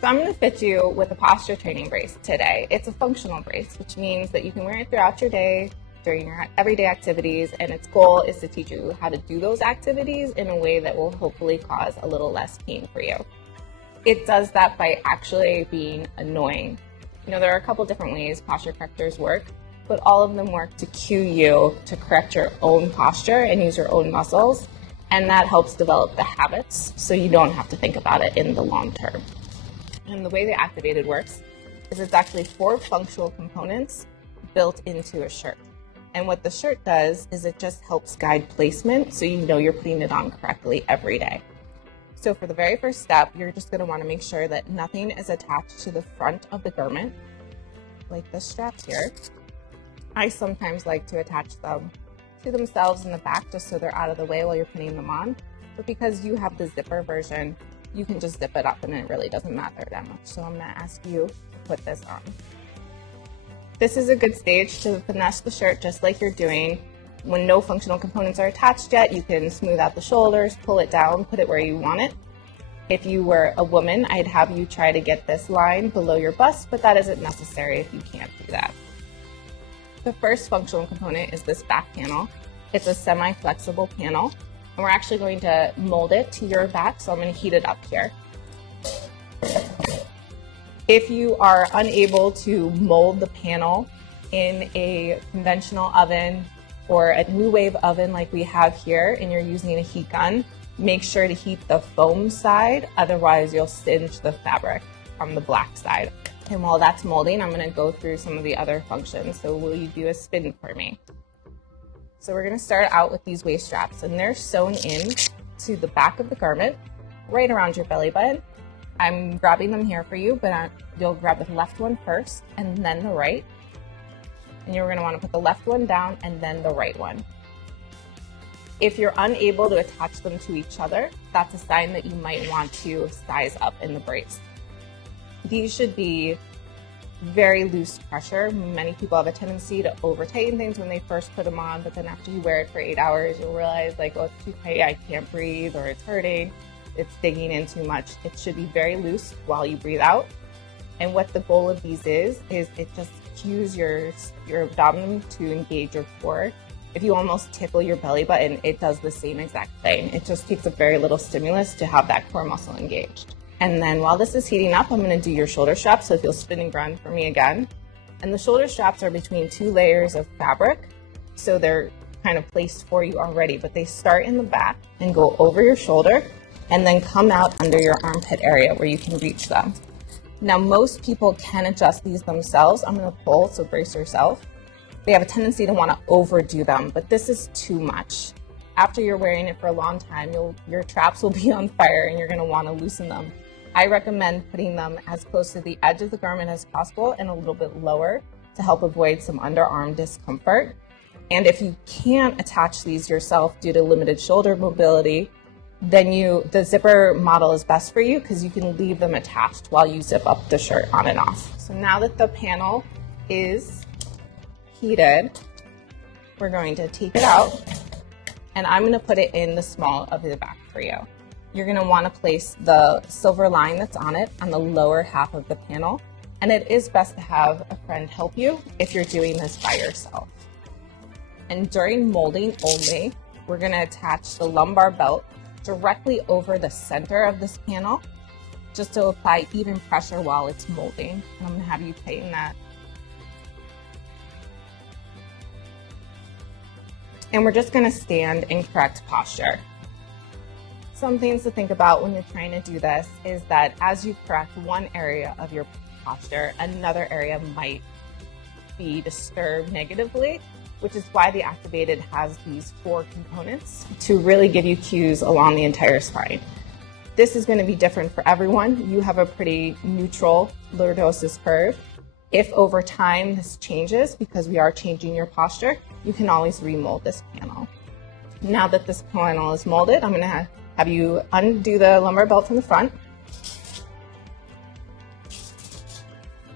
So I'm going to fit you with a posture training brace today. It's a functional brace, which means that you can wear it throughout your day, during your everyday activities, and its goal is to teach you how to do those activities in a way that will hopefully cause a little less pain for you. It does that by actually being annoying. There are a couple different ways posture correctors work, but all of them work to cue you to correct your own posture and use your own muscles, and that helps develop the habits so you don't have to think about it in the long term. And the way the ActivAided works is it's actually 4 functional components built into a shirt. And what the shirt does is it just helps guide placement so you know you're putting it on correctly every day. So for the very first step, you're just going to want to make sure that nothing is attached to the front of the garment, like the straps here. I sometimes like to attach them to themselves in the back just so they're out of the way while you're putting them on. But because you have the zipper version, you can just zip it up and it really doesn't matter that much. So I'm going to ask you to put this on. This is a good stage to finesse the shirt just like you're doing. When no functional components are attached yet, you can smooth out the shoulders, pull it down, put it where you want it. If you were a woman, I'd have you try to get this line below your bust, but that isn't necessary if you can't do that. The first functional component is this back panel. It's a semi-flexible panel, and we're actually going to mold it to your back, so I'm going to heat it up here. If you are unable to mold the panel in a conventional oven or a new wave oven like we have here, and you're using a heat gun, make sure to heat the foam side, otherwise you'll singe the fabric on the black side. And while that's molding, I'm going to go through some of the other functions. So will you do a spin for me? So we're going to start out with these waist straps, and they're sewn in to the back of the garment, right around your belly button. I'm grabbing them here for you, but you'll grab the left one first and then the right. And you're going to want to put the left one down and then the right one. If you're unable to attach them to each other, that's a sign that you might want to size up in the brace. These should be very loose pressure. Many people have a tendency to over tighten things when they first put them on, but then after you wear it for 8 hours, you'll realize like, oh, it's too tight, I can't breathe, or it's hurting, it's digging in too much. It should be very loose while you breathe out. And what the goal of these is it just cues your abdomen to engage your core. If you almost tickle your belly button, it does the same exact thing. It just takes a very little stimulus to have that core muscle engaged. And then while this is heating up, I'm going to do your shoulder straps. So if you'll spin and grind for me again. And the shoulder straps are between 2 layers of fabric. So they're kind of placed for you already, but they start in the back and go over your shoulder and then come out under your armpit area where you can reach them. Now, most people can adjust these themselves. I'm going to pull, so brace yourself. They have a tendency to want to overdo them, but this is too much. After you're wearing it for a long time, your traps will be on fire and you're going to want to loosen them. I recommend putting them as close to the edge of the garment as possible and a little bit lower to help avoid some underarm discomfort. And if you can't attach these yourself due to limited shoulder mobility, then the zipper model is best for you because you can leave them attached while you zip up the shirt on and off. So now that the panel is heated, we're going to take it out and I'm going to put it in the small of the back for you. You're going to want to place the silver line that's on it on the lower half of the panel, and it is best to have a friend help you if you're doing this by yourself. And during molding only, we're going to attach the lumbar belt directly over the center of this panel just to apply even pressure while it's molding. And I'm going to have you tighten that. And we're just going to stand in correct posture. Some things to think about when you're trying to do this is that as you correct one area of your posture, another area might be disturbed negatively, which is why the ActivAided has these 4 components to really give you cues along the entire spine. This is going to be different for everyone. You have a pretty neutral lordosis curve. If over time this changes, because we are changing your posture, you can always remold this panel. Now that this panel is molded, I'm going to have you undo the lumbar belt from the front.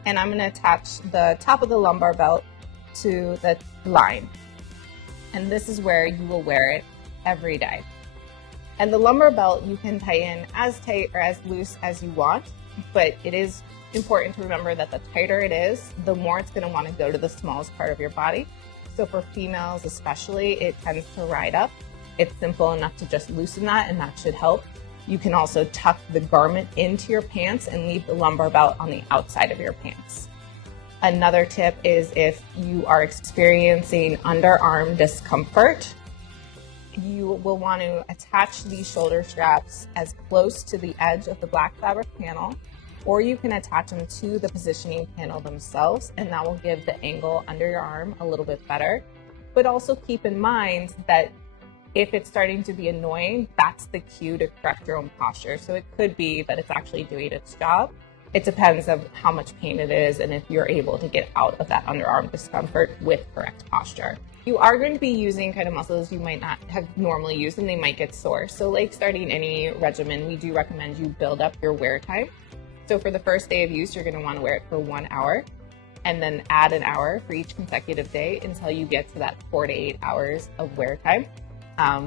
And I'm going to attach the top of the lumbar belt to the line. And this is where you will wear it every day. And the lumbar belt you can tighten as tight or as loose as you want, but it is important to remember that the tighter it is, the more it's going to want to go to the smallest part of your body. So for females especially, it tends to ride up. It's simple enough to just loosen that, and that should help. You can also tuck the garment into your pants and leave the lumbar belt on the outside of your pants. Another tip is if you are experiencing underarm discomfort, you will want to attach these shoulder straps as close to the edge of the black fabric panel, or you can attach them to the positioning panel themselves, and that will give the angle under your arm a little bit better. But also keep in mind that if it's starting to be annoying, that's the cue to correct your own posture. So it could be that it's actually doing its job. It depends on how much pain it is and if you're able to get out of that underarm discomfort with correct posture. You are going to be using kind of muscles you might not have normally used, and they might get sore. So like starting any regimen, we do recommend you build up your wear time. So for the first day of use, you're going to want to wear it for 1 hour, and then add an hour for each consecutive day until you get to that 4 to 8 hours of wear time.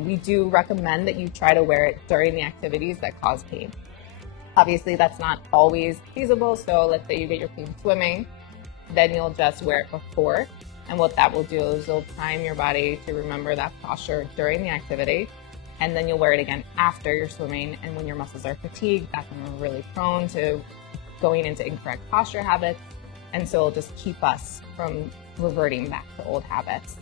We do recommend that you try to wear it during the activities that cause pain. Obviously, that's not always feasible. So let's say you get your pain swimming, then you'll just wear it before. And what that will do is it'll prime your body to remember that posture during the activity. And then you'll wear it again after you're swimming. And when your muscles are fatigued, that's when we're really prone to going into incorrect posture habits. And so it'll just keep us from reverting back to old habits.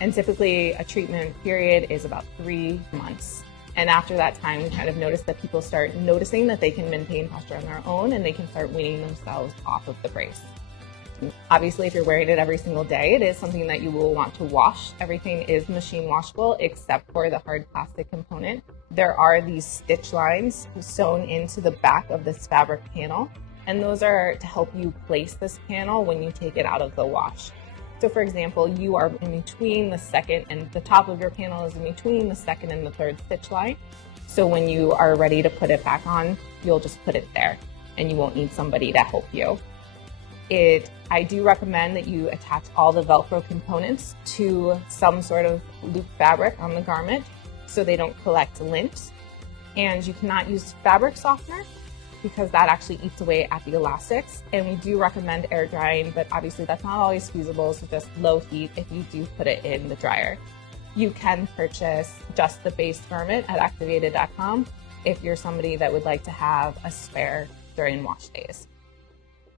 And typically a treatment period is about 3 months. And after that time, we kind of notice that people start noticing that they can maintain posture on their own, and they can start weaning themselves off of the brace. Obviously, if you're wearing it every single day, it is something that you will want to wash. Everything is machine washable except for the hard plastic component. There are these stitch lines sewn into the back of this fabric panel, and those are to help you place this panel when you take it out of the wash. So for example, you are in between the second, and the top of your panel is in between the second and the third stitch line. So when you are ready to put it back on, you'll just put it there and you won't need somebody to help you. I do recommend that you attach all the Velcro components to some sort of loop fabric on the garment so they don't collect lint. And you cannot use fabric softener because that actually eats away at the elastics. And we do recommend air drying, but obviously that's not always feasible, so just low heat if you do put it in the dryer. You can purchase just the base garment at ActivAided.com if you're somebody that would like to have a spare during wash days.